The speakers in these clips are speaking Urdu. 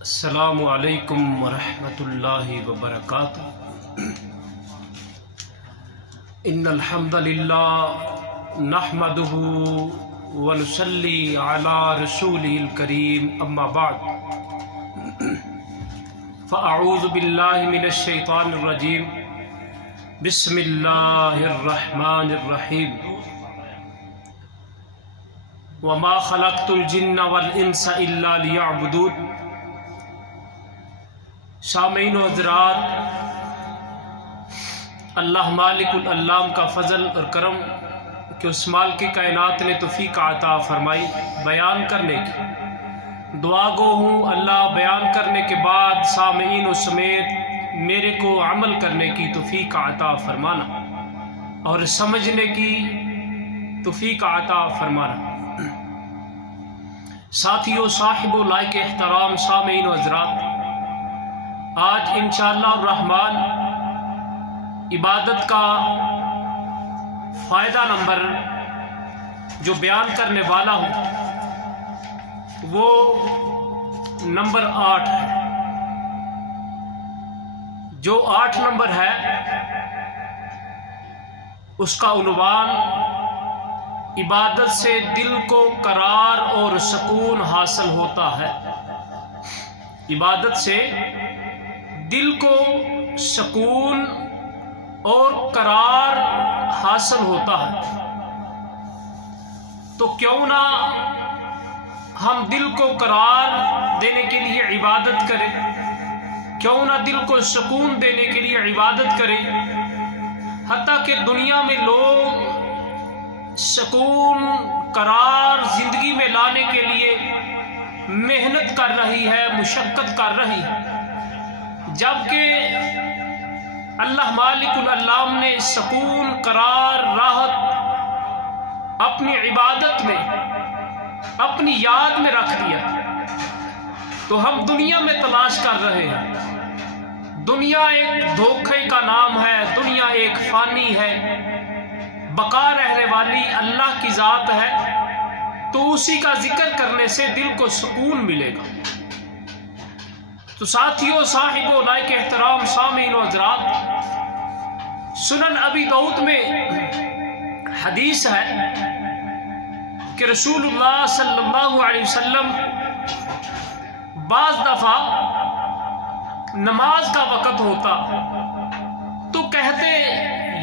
السلام علیکم ورحمۃ اللہ وبرکاتہ۔ ان الحمد للہ نحمده ونصلی علی رسولہ الکریم، اما بعد فاعوذ باللہ من الشیطان الرجیم، بسم اللہ الرحمن الرحیم۔ وما خلقت الجن والانس الا لیعبدون۔ سامعین و حضرات، اللہ مالک العلام کا فضل اور کرم کہ اس مالک کائنات نے توفیق عطا فرمائی بیان کرنے کی، دعا گو ہوں اللہ بیان کرنے کے بعد سامعین و سمیت میرے کو عمل کرنے کی توفیق عطا فرمانا اور سمجھنے کی توفیق عطا فرمانا۔ ساتھیو، صاحب و لائق احترام سامعین و حضرات، آج انشاءاللہ الرحمن عبادت کا فائدہ نمبر جو بیان کرنے والا ہوں وہ نمبر 8 ہے۔ جو 8 نمبر ہے اس کا عنوان عبادت سے دل کو قرار اور سکون حاصل ہوتا ہے۔ عبادت سے دل کو سکون اور قرار حاصل ہوتا ہے، تو کیوں نہ ہم دل کو قرار دینے کے لیے عبادت کریں، کیوں نہ دل کو سکون دینے کے لیے عبادت کریں۔ حتیٰ کہ دنیا میں لوگ سکون قرار زندگی میں لانے کے لیے محنت کر رہی ہے، مشقت کر رہی ہے، جبکہ اللہ مالک العلام نے سکون قرار راحت اپنی عبادت میں اپنی یاد میں رکھ دیا، تو ہم دنیا میں تلاش کر رہے ہیں۔ دنیا ایک دھوکے کا نام ہے، دنیا ایک فانی ہے، بقا رہنے والی اللہ کی ذات ہے، تو اسی کا ذکر کرنے سے دل کو سکون ملے گا۔ تو ساتھیو، صاحب و لائق احترام سامعین و حضرات، سنن ابی داؤد میں حدیث ہے کہ رسول اللہ صلی اللہ علیہ وسلم بعض دفعہ نماز کا وقت ہوتا تو کہتے،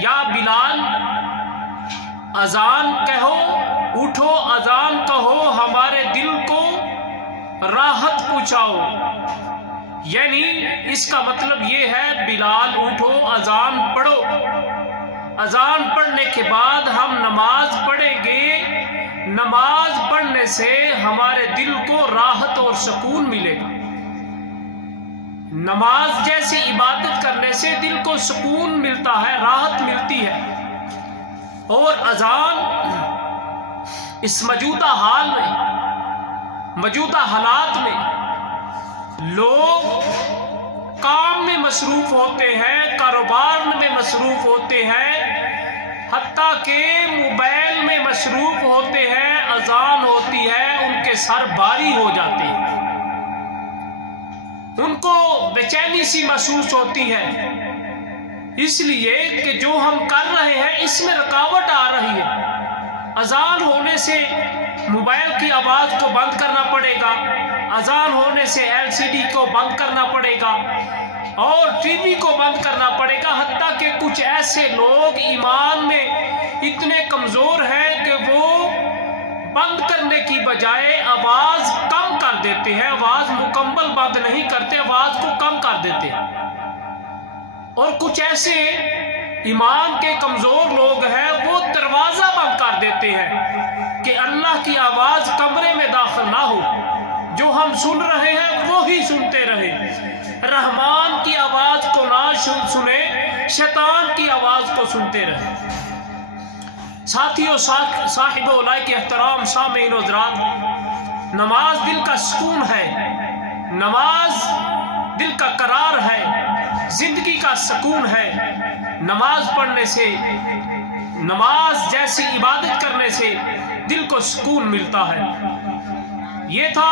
یا بلال اذان کہو، اٹھو اذان کہو، ہمارے دل کو راحت پہنچاؤ۔ یعنی اس کا مطلب یہ ہے، بلال اٹھو اذان پڑھو، اذان پڑھنے کے بعد ہم نماز پڑھیں گے، نماز پڑھنے سے ہمارے دل کو راحت اور سکون ملے گا۔ نماز جیسی عبادت کرنے سے دل کو سکون ملتا ہے، راحت ملتی ہے۔ اور اذان اس موجودہ حال میں، موجودہ حالات میں لوگ کام میں مصروف ہوتے ہیں، کاروبار میں مصروف ہوتے ہیں، حتیٰ کہ موبائل میں مصروف ہوتے ہیں، اذان ہوتی ہے ان کے سر بھاری ہو جاتے ہیں، ان کو بے چینی سی محسوس ہوتی ہے، اس لیے کہ جو ہم کر رہے ہیں اس میں رکاوٹ آ رہی ہے۔ اذان ہونے سے موبائل کی آواز کو بند کرنا پڑے گا، اذان ہونے سے LCD کو بند کرنا پڑے گا اور ٹی وی کو بند کرنا پڑے گا۔ حتیٰ کہ کچھ ایسے لوگ ایمان میں اتنے کمزور ہیں کہ وہ بند کرنے کی بجائے آواز کم کر دیتے ہیں، آواز مکمل بند نہیں کرتے، آواز کو کم کر دیتے ہیں۔ اور کچھ ایسے ایمان کے کمزور لوگ ہیں، وہ دروازہ بند کر دیتے ہیں کہ اللہ کی آواز کمرے میں داخل نہ ہو، جو ہم سن رہے ہیں وہی سنتے رہے، رحمان کی آواز کو نہ سنے، شیطان کی آواز کو سنتے رہے۔ ساتھیو، صاحب و لائق احترام سامعین و حضرات، نماز دل کا سکون ہے، نماز دل کا قرار ہے، زندگی کا سکون ہے۔ نماز پڑھنے سے، نماز جیسی عبادت کرنے سے دل کو سکون ملتا ہے۔ یہ تھا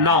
9।